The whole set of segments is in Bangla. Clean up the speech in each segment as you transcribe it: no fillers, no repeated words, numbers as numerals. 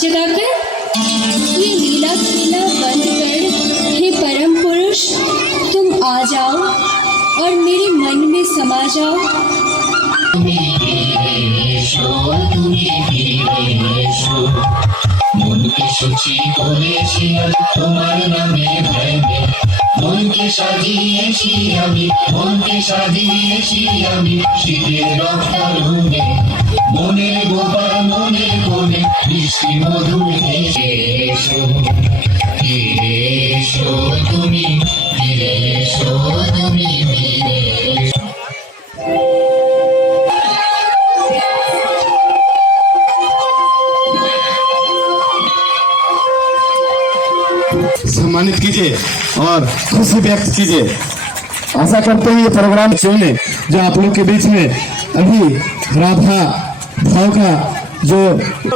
सांस जगाकर ये लीला खेला बंद कर, हे परम पुरुष तुम आ जाओ और मेरे मन में समा जाओ। मन के सूची तुम्हारे नामे भैमे मन के साजिएছি আমি শীতের রক্তারুণে মনের গোপাল মনের কোণে বৃষ্টি মধুর এসো এসো তুমি ফিরে এসো তুমি ফিরে এসো। सम्मानित कीजिए और खुशी व्यक्त कीजिए। आशा करते हैं ये प्रोग्राम सुने जो आप लोग के बीच में अभी राधा भाव का जो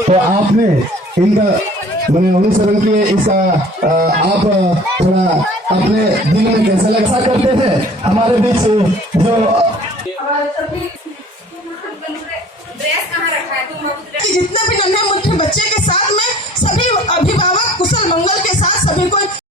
तो आपने इनका मैंने अनुसरण किए इस आप थोड़ा अपने दिल में कैसा लगता करते हैं हमारे बीच जो ड्रेस कहाँ रखा है तुम